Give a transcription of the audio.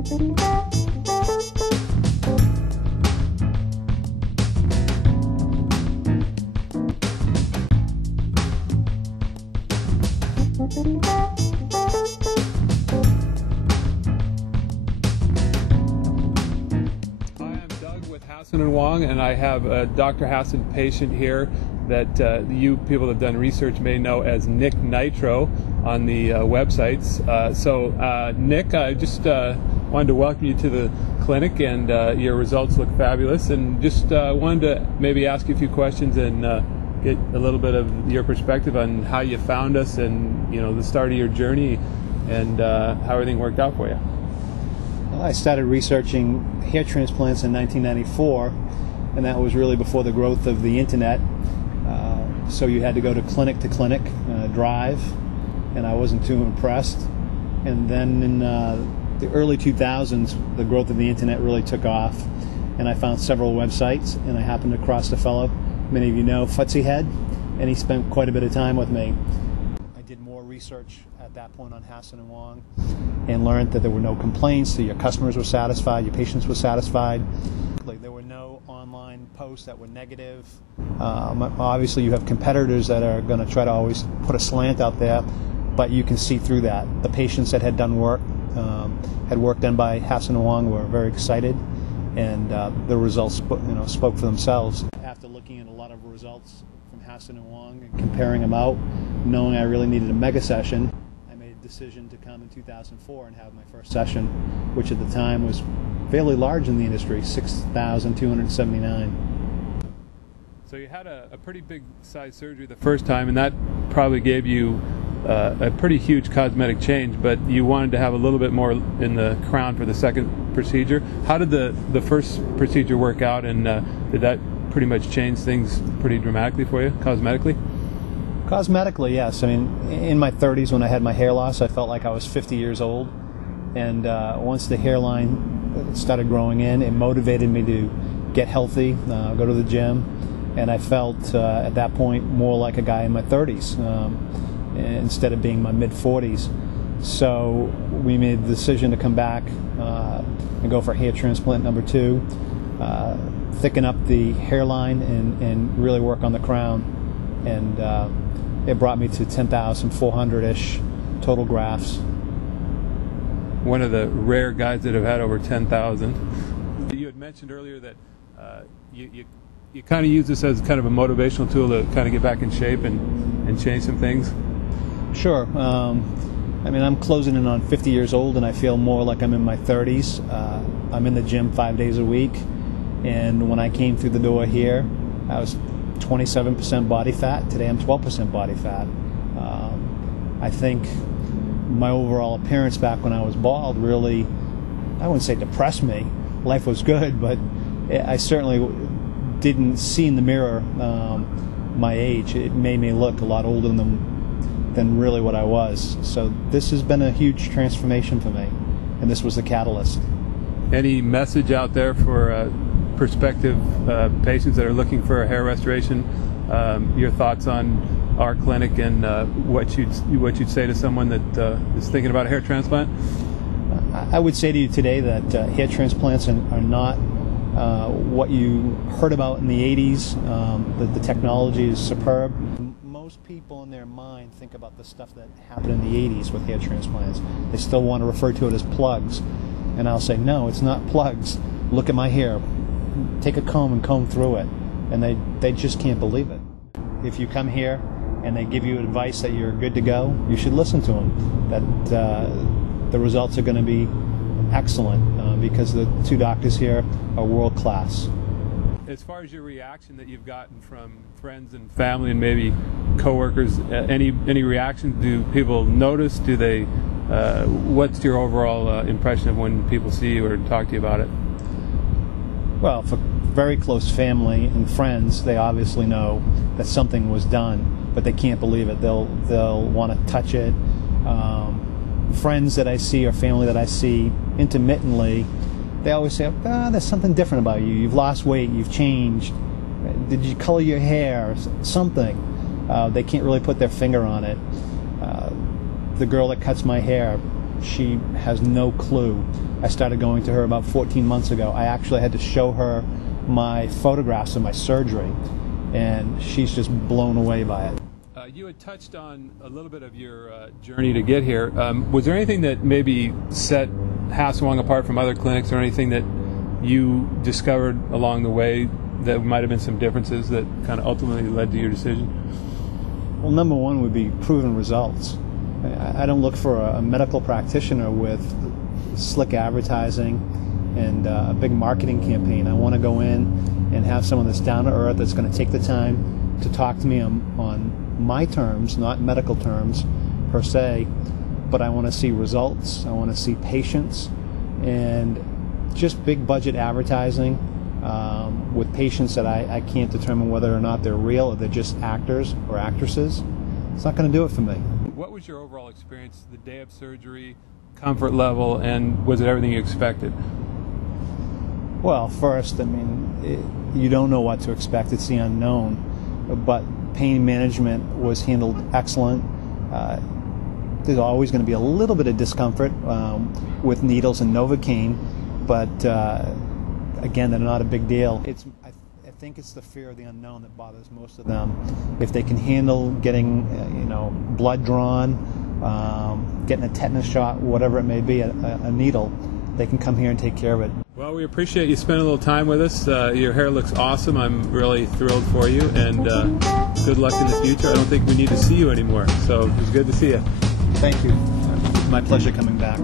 Hasson Wong, and I have a Dr. Hasson patient here that you people that have done research may know as NicNitro on the websites. Nick, I just wanted to welcome you to the clinic, and your results look fabulous, and just wanted to maybe ask you a few questions and get a little bit of your perspective on how you found us and the start of your journey and how everything worked out for you. I started researching hair transplants in 1994, and that was really before the growth of the internet. So you had to go to clinic, drive, and I wasn't too impressed. And then in the early 2000s, the growth of the internet really took off, and I found several websites, and I happened across a fellow, many of you know, Futzy Head, and he spent quite a bit of time with me. I did more research at that point on Hasson Wong and learned that there were no complaints, that your customers were satisfied, your patients were satisfied. There were no online posts that were negative. Obviously you have competitors that are going to try to always put a slant out there, but you can see through that. The patients that had done work, had work done by Hasson Wong, were very excited, and the results spoke for themselves. After looking at a lot of results from Hasson Wong and comparing them out, knowing I really needed a mega session, I made a decision to come in 2004 and have my first session, which at the time was fairly large in the industry, 6,279. So you had a pretty big size surgery the first time, and that probably gave you a pretty huge cosmetic change, but you wanted to have a little bit more in the crown for the second procedure. How did the first procedure work out, and did that pretty much change things pretty dramatically for you, cosmetically? Cosmetically, yes. I mean, in my 30s when I had my hair loss, I felt like I was 50 years old, and once the hairline started growing in, it motivated me to get healthy, go to the gym, and I felt at that point more like a guy in my 30s instead of being my mid-40s. So we made the decision to come back and go for hair transplant number 2, thicken up the hairline and really work on the crown, and it brought me to 10,400-ish total grafts. One of the rare guys that have had over 10,000. You had mentioned earlier that you kind of use this as kind of a motivational tool to kind of get back in shape and change some things. Sure. I mean, I'm closing in on 50 years old, and I feel more like I'm in my 30s. I'm in the gym 5 days a week, and when I came through the door here, I was 27% body fat. Today I'm 12% body fat. I think my overall appearance back when I was bald really, I wouldn't say depressed me. Life was good, but I certainly didn't see in the mirror my age. It made me look a lot older than really what I was. So this has been a huge transformation for me, and this was the catalyst. Any message out there for prospective patients that are looking for a hair restoration? Your thoughts on our clinic and what you'd say to someone that is thinking about a hair transplant? I would say to you today that hair transplants are not what you heard about in the 80s. The technology is superb. Most people in their mind think about the stuff that happened in the 80s with hair transplants. They still want to refer to it as plugs. And I'll say, no, it's not plugs. Look at my hair. Take a comb and comb through it. And they just can't believe it. If you come here and they give you advice that you're good to go, you should listen to them. That the results are going to be excellent because the 2 doctors here are world class. As far as your reaction that you've gotten from friends and family and maybe coworkers, any reactions? Do people notice? Do they? What's your overall impression of when people see you or talk to you about it? Well, for very close family and friends, they obviously know that something was done, but they can't believe it. They'll want to touch it. Friends that I see or family that I see intermittently, they always say, there's something different about you. You've lost weight, you've changed. Did you color your hair? Something. They can't really put their finger on it. The girl that cuts my hair, she has no clue. I started going to her about 14 months ago. I actually had to show her my photographs of my surgery, and she's just blown away by it. You had touched on a little bit of your journey to get here. Was there anything that maybe set Hasson Wong apart from other clinics, or anything that you discovered along the way that might have been some differences that kind of ultimately led to your decision? Well, number one would be proven results. I don't look for a medical practitioner with slick advertising and a big marketing campaign. I want to go in and have someone that's down to earth, that's going to take the time to talk to me on my terms, not medical terms per se, but I want to see results. I want to see patients, and just big budget advertising with patients that I can't determine whether or not they're real or they're just actors or actresses. It's not going to do it for me. What was your overall experience the day of surgery, comfort level, and was it everything you expected? Well, first, I mean, you don't know what to expect. It's the unknown. But pain management was handled excellent. There's always going to be a little bit of discomfort with needles and Novocaine, but again, they're not a big deal. I think it's the fear of the unknown that bothers most of them. If they can handle getting blood drawn, getting a tetanus shot, whatever it may be, a needle, they can come here and take care of it. Well, we appreciate you spending a little time with us. Your hair looks awesome. I'm really thrilled for you, and good luck in the future. I don't think we need to see you anymore, so it was good to see you. Thank you. My pleasure coming back.